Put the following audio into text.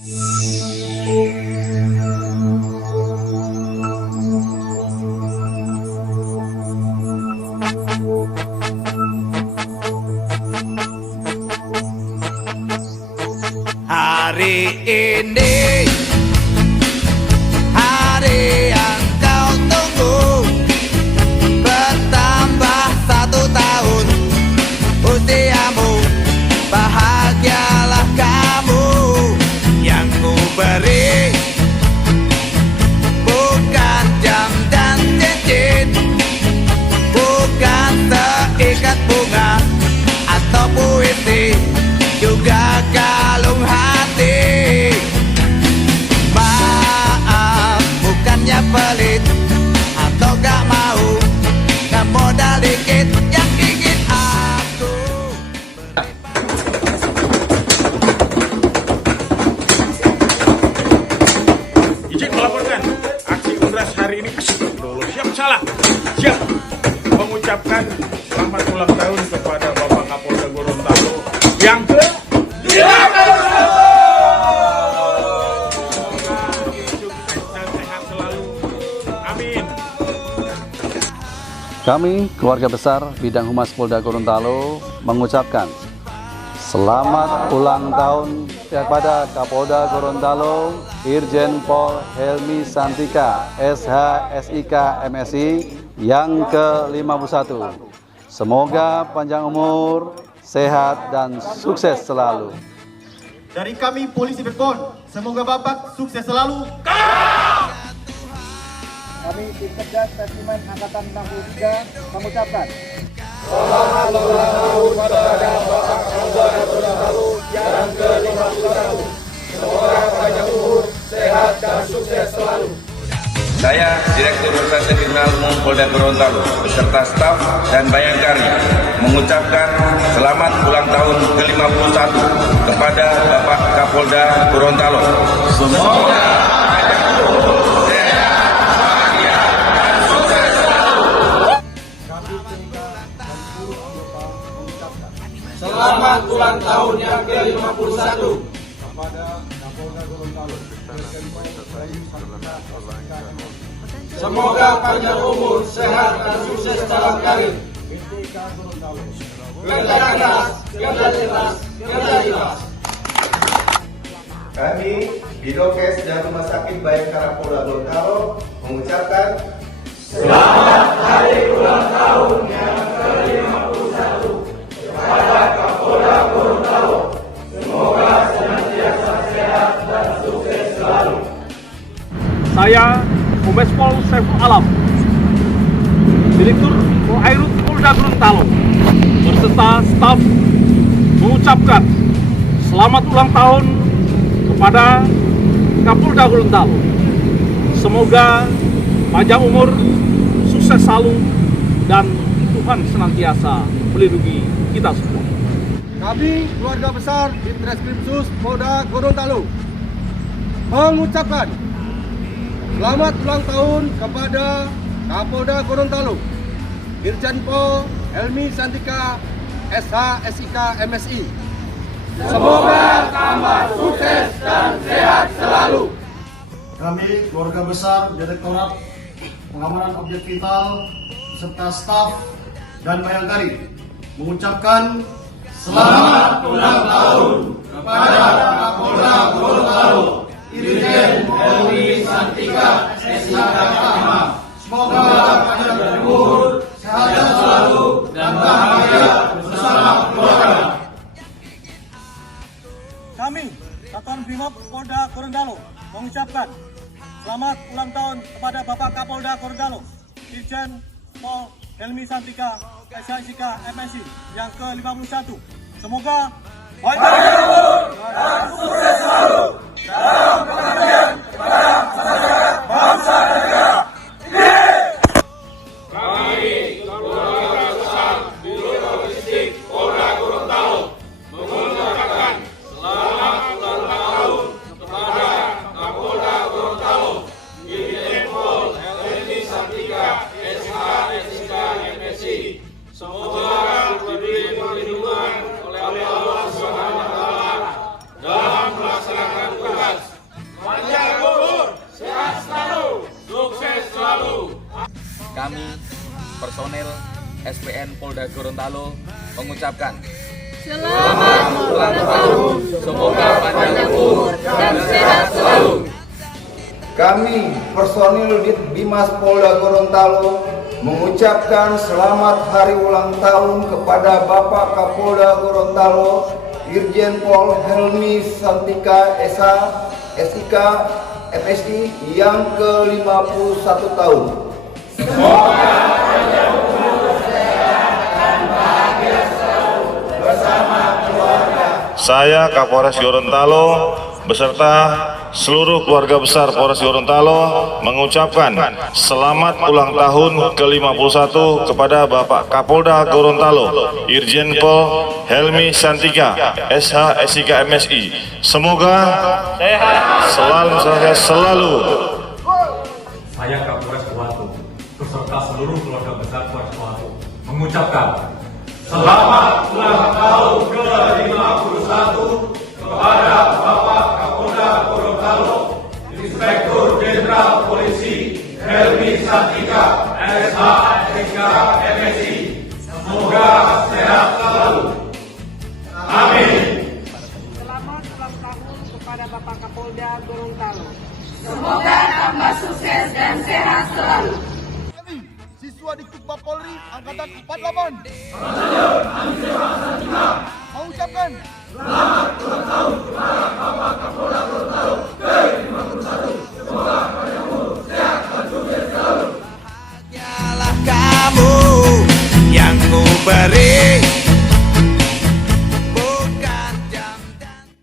Hari ini hari yang kau tunggu, bertambah 1 tahun usiamu, bahagialah kamu. Yang ku beri bukan jam dan cincin, bukan seikat bunga atau puisi, juga kalung hati. Maaf, bukannya pelit atau gak mau, gak modal dikit yang ingin aku. Izin melaporkan aksi unras hari ini. Siap salah, siap mengucapkan selamat ulang tahun kepada Bapak Kapolda Gorontalo yang ke Kami, keluarga besar Bidang Humas Polda Gorontalo, mengucapkan selamat ulang tahun kepada Kapolda Gorontalo, Irjen Pol Helmi Santika, SH, SIK, MSI, yang ke-51. Semoga panjang umur, sehat, dan sukses selalu. Dari kami Polisi Pepon, semoga Bapak sukses selalu. Kami tim Kerja Spesimen Angkatan 63 mengucapkan selamat ulang tahun kepada Bapak Kapolda Gorontalo yang ke-51. Semoga panjang umur, sehat, dan sukses selalu. Saya, Direktur Reserse Kriminal Umum Polda Gorontalo, beserta staf dan bayangkari, mengucapkan selamat ulang tahun ke-51 kepada Bapak Kapolda Gorontalo. Semoga panjang umur, sehat, bahagia, dan sukses selalu. kami TNI dan seluruh anggota mengucapkan Selamat ulang tahun yang ke-51 kepada Kapolda Gorontalo, Irjen Pol Helmi Santika, SIK, MSI, Semoga panjang umur, sehat, dan sukses dalam karir. BTK Gorontalo. Kerja keras, kerja ikhlas, kerja ikhlas. Kami Bidokes dan Rumah Sakit Bayangkara Polda Gorontalo mengucapkan Selamat hari ulang tahun yang ke-51 kepada Kapolda Gorontalo. Semoga senantiasa sehat dan sukses selalu. saya, Kombes Pol Saiful Alam, Direktur Polairut Polda Gorontalo, berserta staf mengucapkan selamat ulang tahun kepada Kapolda Gorontalo. Semoga panjang umur, sukses selalu, dan Tuhan senantiasa melindungi kita semua. Kami keluarga besar Ditreskrimsus Polda Gorontalo mengucapkan selamat ulang tahun kepada Kapolda Gorontalo, Irjen Pol Helmi Santika, SH, SIK, MSI. Semoga tambah sukses dan sehat selalu. kami keluarga besar Direktorat Pengamanan Objek Vital serta staf dan bayangkari mengucapkan Selamat ulang tahun kepada Kapolda Gorontalo, Irjen Helmi Santika, SIK, MSI. Semoga panjang umur, sehat selalu, dan bahagia bersama keluarga. Kami, Satuan Brimob Polda Gorontalo, mengucapkan selamat ulang tahun kepada Bapak Kapolda Gorontalo, Irjen Pol Helmi Santika, SIK, MSI, yang ke-51. Semoga panjang umur dan sukses selalu dalam pengabdian kepada masyarakat bangsa dan negara. Kami, keluarga besar Biro Logistik Polda Gorontalo, mengucapkan selamat ulang tahun kepada Kapolda Gorontalo, Irjen Pol Helmi Santika, SH, SIK, MSI. Semoga diberi perlindungan oleh Allah SWT kami, personel SPN Polda Gorontalo, mengucapkan selamat ulang tahun, semoga panjang umur dan sehat selalu. Kami, personil Ditbimas Polda Gorontalo, mengucapkan selamat hari ulang tahun kepada Bapak Kapolda Gorontalo, Irjen Pol Helmi Santika SH, SIK, MSI yang ke-51 tahun. Semoga panjang umur, sehat, dan bahagia selalu bersama keluarga. Saya Kapolres Gorontalo beserta seluruh keluarga besar Polres Gorontalo mengucapkan selamat ulang tahun ke-51 kepada Bapak Kapolda Gorontalo, Irjen Pol Helmi Santika, SH, SIK, MSI. Semoga sehat selalu. Saya Kapolres Batu beserta seluruh keluarga besar Polres Batu mengucapkan selamat ulang tahun ke-51 kepada Bapak Kapolda Gorontalo, Inspektur Jenderal Polisi Helmi Santika, SH, SIK, MSI. Semoga sehat selalu. Amin. Selamat ulang tahun kepada Bapak Kapolda Gorontalo. Semoga tambah sukses dan sehat selalu. Kami, siswa Dikbud Polri Angkatan 48, mengucapkan selamat ulang